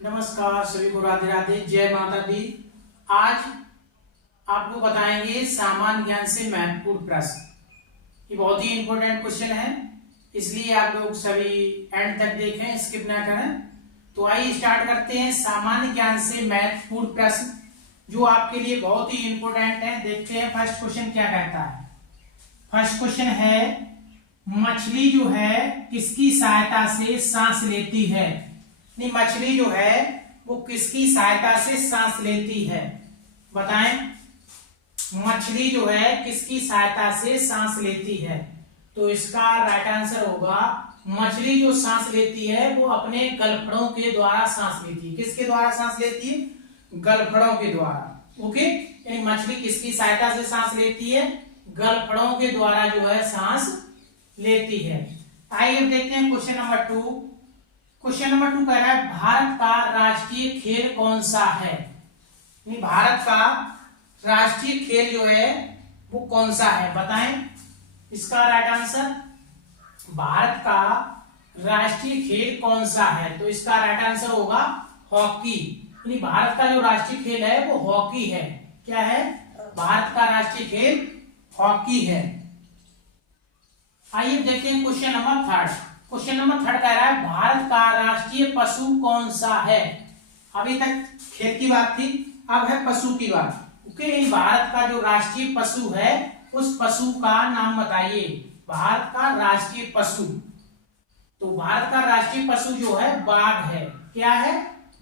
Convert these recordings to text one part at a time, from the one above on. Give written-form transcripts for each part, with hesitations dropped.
नमस्कार सभी को राधे राधे, जय माता दी। आज आपको बताएंगे सामान्य ज्ञान से महत्वपूर्ण प्रश्न। ये बहुत ही इंपॉर्टेंट क्वेश्चन है, इसलिए आप लोग सभी एंड तक देखें, स्किप ना करें। तो आइए स्टार्ट करते हैं। सामान्य ज्ञान से महत्वपूर्ण प्रश्न जो आपके लिए बहुत ही इंपॉर्टेंट है। देखते हैं फर्स्ट क्वेश्चन क्या कहता है। फर्स्ट क्वेश्चन है, मछली जो है किसकी सहायता से सांस लेती है? मछली जो है वो किसकी सहायता से सांस लेती है? बताएं, मछली जो है किसकी सहायता से सांस लेती है? तो इसका राइट आंसर होगा, मछली जो सांस लेती है वो अपने गलफड़ों के द्वारा सांस लेती है। किसके द्वारा सांस लेती है? गलफड़ों के द्वारा। ओके, यानी मछली किसकी सहायता से सांस लेती है? गलफड़ों के द्वारा जो है सांस लेती है। आइए देखते हैं क्वेश्चन नंबर 2। क्वेश्चन नंबर 2 कह रहा है, भारत का राष्ट्रीय खेल कौन सा है? भारत का राष्ट्रीय खेल जो है वो कौन सा है? बताएं इसका राइट आंसर। भारत का राष्ट्रीय खेल कौन सा है? तो इसका राइट आंसर होगा हॉकी। भारत का जो राष्ट्रीय खेल है वो हॉकी है। क्या है? भारत का राष्ट्रीय खेल हॉकी है। आइए देखते हैं क्वेश्चन नंबर 3। क्वेश्चन नंबर 3 कह रहा है, भारत का राष्ट्रीय पशु कौन सा है? अभी तक खेल की बात थी, अब है पशु की बात। ओके, भारत का जो राष्ट्रीय पशु है उस पशु का नाम बताइए। भारत का राष्ट्रीय पशु, तो भारत का राष्ट्रीय पशु जो है बाघ है। क्या है?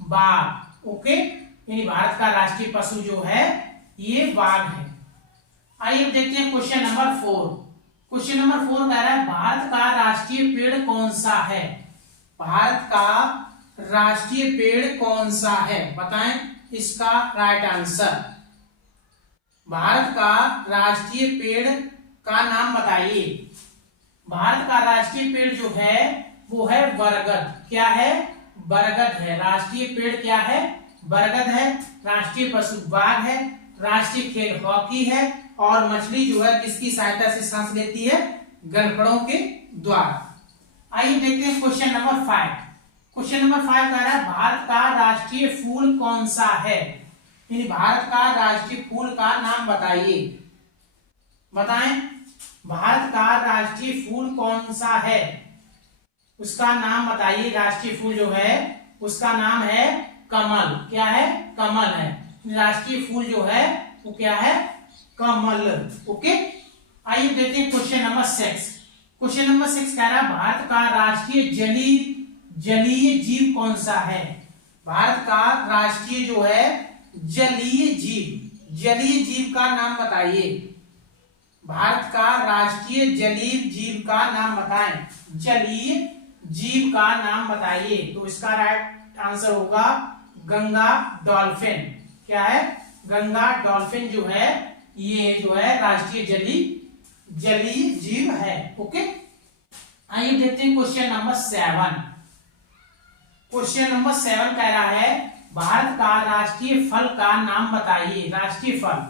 बाघ। ओके, यानी भारत का राष्ट्रीय पशु जो है ये बाघ है। आइए देखते हैं क्वेश्चन नंबर 4। क्वेश्चन नंबर 4 कह रहा है, भारत का राष्ट्रीय पेड़ कौन सा है? भारत का राष्ट्रीय पेड़ कौन सा है? बताएं इसका राइट आंसर। भारत का राष्ट्रीय पेड़ का नाम बताइए। भारत का राष्ट्रीय पेड़ जो है वो है बरगद। क्या है? बरगद है। राष्ट्रीय पेड़ क्या है? बरगद है। राष्ट्रीय पशु बाघ है। राष्ट्रीय खेल हॉकी है। और मछली जो है किसकी सहायता से सांस लेती है? गलफड़ों के द्वारा। आइए देखते हैं क्वेश्चन नंबर 5। क्वेश्चन नंबर 5 कह रहा है, भारत का राष्ट्रीय फूल कौन सा है? भारत का राष्ट्रीय फूल का नाम बताइए। बताएं, भारत का राष्ट्रीय फूल कौन सा है? उसका नाम बताइए। राष्ट्रीय फूल जो है उसका नाम है कमल। क्या है? कमल है। राष्ट्रीय फूल जो है वो क्या है? कमल। ओके, आइए देखते हैं क्वेश्चन नंबर 6। क्वेश्चन नंबर 6 कह रहा है, भारत का राष्ट्रीय जलीय जीव कौन सा है? भारत का राष्ट्रीय जो है जलीय जीव का नाम बताइए। भारत का राष्ट्रीय जलीय जीव का नाम बताएं। जलीय जीव का नाम बताइए। तो इसका राइट आंसर होगा गंगा डॉल्फिन। क्या है? गंगा डॉल्फिन जो है ये जो है राष्ट्रीय जलीय जीव है। ओके, आइए देखते हैं क्वेश्चन नंबर 7। क्वेश्चन नंबर 7 कह रहा है, भारत का राष्ट्रीय फल का नाम बताइए। राष्ट्रीय फल,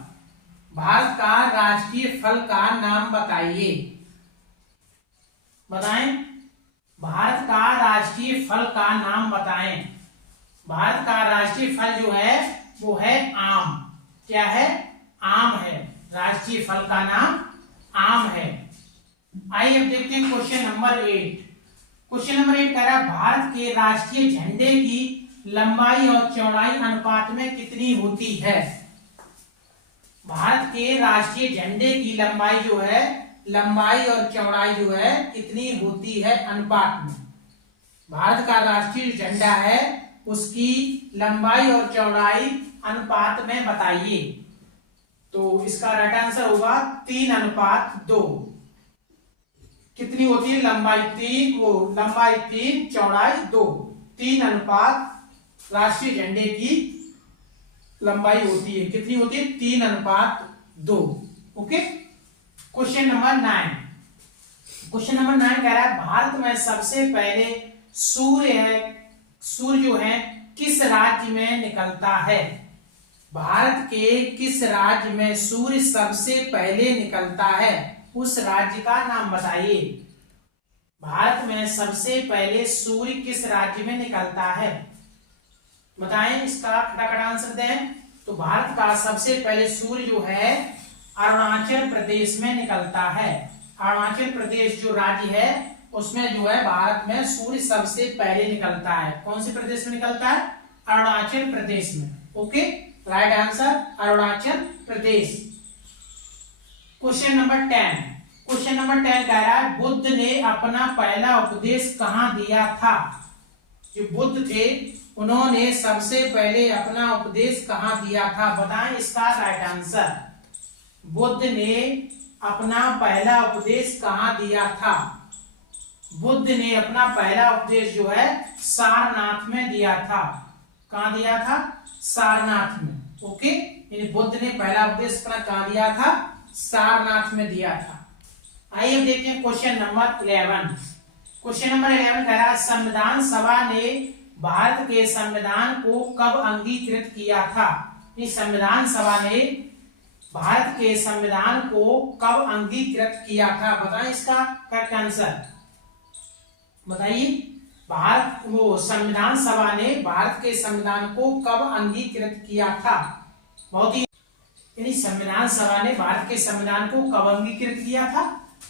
भारत का राष्ट्रीय फल का नाम बताइए। बताएं, भारत का राष्ट्रीय फल का नाम बताएं। भारत का राष्ट्रीय फल जो है वो है आम। क्या है? आम है। राष्ट्रीय फल का नाम आम है। आइए अब देखते हैं क्वेश्चन नंबर 8। क्वेश्चन नंबर 8 कह रहा है, भारत के राष्ट्रीय झंडे की लंबाई और चौड़ाई अनुपात में कितनी होती है? भारत के राष्ट्रीय झंडे की लंबाई जो है, लंबाई और चौड़ाई जो है कितनी होती है अनुपात में? भारत का राष्ट्रीय झंडा है उसकी लंबाई और चौड़ाई अनुपात में बताइए। तो इसका राइट आंसर होगा 3:2। कितनी होती है? लंबाई 3, लंबाई 3, चौड़ाई 2। 3 राष्ट्रीय झंडे की लंबाई होती है। कितनी होती है? 3:2। Okay, question number 9। Question number 9 कह रहा है, भारत में सबसे पहले सूर्य जो है किस राज्य में निकलता है? भारत के किस राज्य में सूर्य सबसे पहले निकलता है? उस राज्य का नाम बताइए। भारत में सबसे पहले सूर्य किस राज्य में निकलता है? बताएं इसका फटाफट आंसर दें। तो भारत का सबसे पहले सूर्य जो है अरुणाचल प्रदेश में निकलता है। अरुणाचल प्रदेश जो राज्य है उसमें जो है भारत में सूर्य सबसे पहले निकलता है। कौन से प्रदेश में निकलता है? अरुणाचल प्रदेश में। Okay, right answer Arunachal Pradesh. Question number 10। Question number 10 कह रहा है बुद्ध ने अपना पहला उपदेश कहाँ दिया था? जो बुद्ध थे उन्होंने सबसे पहले अपना उपदेश कहाँ दिया था? बताएं इसका राइट आंसर। बुद्ध ने अपना पहला उपदेश कहाँ दिया था? बुद्ध ने अपना पहला उपदेश जो है सारनाथ में दिया था। कहाँ दिया था? सारनाथ में। ओके, यानी बुद्ध ने पहला उपदेश अपना कहाँ दिया था? सारनाथ में दिया था। आइए देखते हैं क्वेश्चन नंबर 11। क्वेश्चन नंबर 11 कह रहा है संविधान सभा ने भारत के संविधान को कब अंगीकृत किया था? संविधान सभा ने भारत के संविधान को कब अंगीकृत किया था? बताएं इसका करेक्ट आंसर। बताइए, भारत वो संविधान सभा ने भारत के संविधान को कब अंगीकृत किया था? बहुत ही, यानी संविधान सभा ने भारत के संविधान को कब अंगीकृत किया था?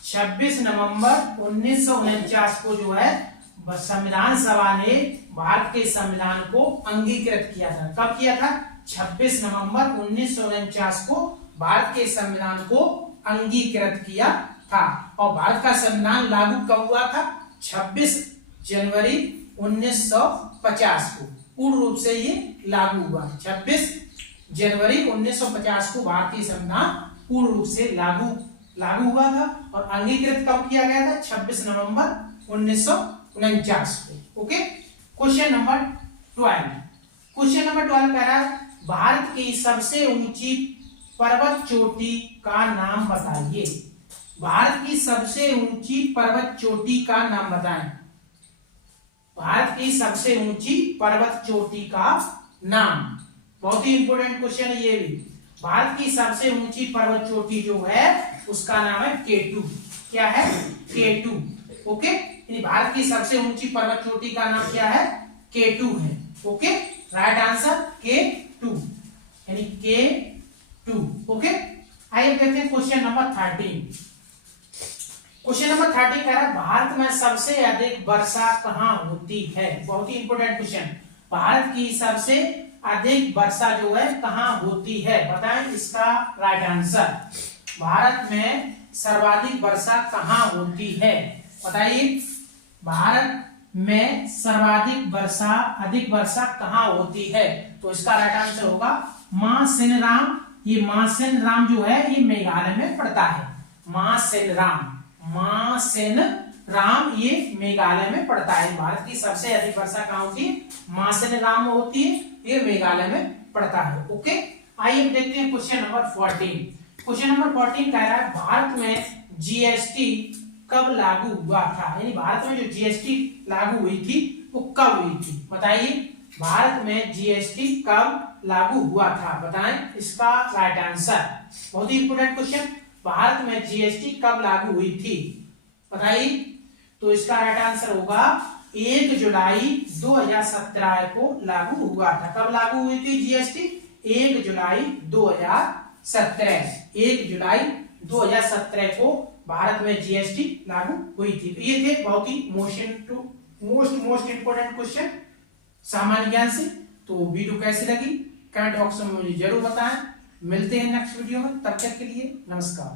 26 नवंबर 1949 को जो है संविधान सभा ने भारत के संविधान को अंगीकृत किया था। कब किया था? 26 नवंबर 1949 को भारत के संविधान को अंगीकृत किया था। और भारत का संविधान लागू कब हुआ था? 26 जनवरी 1950 को पूर्ण रूप से ये लागू हुआ। 26 जनवरी 1950 को भारतीय संविधान पूर्ण रूप से लागू हुआ था और अंगीकृत कब किया गया था? 26 नवंबर 1949 को। Okay, question number 12। Question number 12 कह रहा है भारत की सबसे ऊंची पर्वत चोटी का नाम बताइए। भारत की सबसे ऊंची पर्वत चोटी का नाम बताएं। भारत की सबसे ऊंची पर्वत चोटी का नाम, बहुत ही इंपोर्टेंट क्वेश्चन है ये भी। भारत की सबसे ऊंची पर्वत चोटी जो है उसका नाम है K2। क्या है? K2। ओके, यानी भारत की सबसे ऊंची पर्वत चोटी का नाम क्या है? K2 है। ओके, राइट आंसर K2, यानी K2। ओके, आइए देखते हैं क्वेश्चन नंबर 13। क्वेश्चन नंबर 13 कह रहा है भारत में सबसे अधिक वर्षा कहाँ होती है? बहुत ही इंपोर्टेंट क्वेश्चन। भारत की सबसे अधिक वर्षा जो है कहाँ होती है? बताएं इसका राइट आंसर। भारत में सर्वाधिक वर्षा कहाँ होती है? बताइए, भारत में सर्वाधिक वर्षा, अधिक वर्षा कहाँ होती है? तो इसका राइट आंसर होगा मासिनराम। ये मासिनराम जो है ये मेघालय में पड़ता है। मासिनराम ये मेघालय में पड़ता है। भारत की सबसे अधिक वर्षा कहाँ होती है? मासिनराम में होती है, ये मेघालय में पड़ता है। ओके, आइए देखते हैं क्वेश्चन नंबर 14। क्वेश्चन नंबर 14 कह रहा है भारत में जीएसटी कब लागू हुआ था? यानी भारत में जो जीएसटी लागू हुई थी वो कब हुई थी? बताइए, भारत में जीएसटी कब लागू हुआ था? बताएं इसका राइट आंसर। बहुत ही इंपोर्टेंट क्वेश्चन, भारत में जीएसटी कब लागू हुई थी? बताइए, तो इसका राइट आंसर होगा 1 जुलाई 2017 को लागू हुआ था। कब लागू हुई थी जीएसटी? 1 जुलाई 2017। 1 जुलाई 2017 को भारत में जीएसटी लागू हुई थी। तो ये थे बहुत ही मोस्ट इंपोर्टेंट क्वेश्चन सामान्य ज्ञान से। तो वीडियो कैसी लगी कमेंट बॉक्स में मुझे जरूर बताएं। मिलते हैं नेक्स्ट वीडियो में, तब तक के लिए नमस्कार।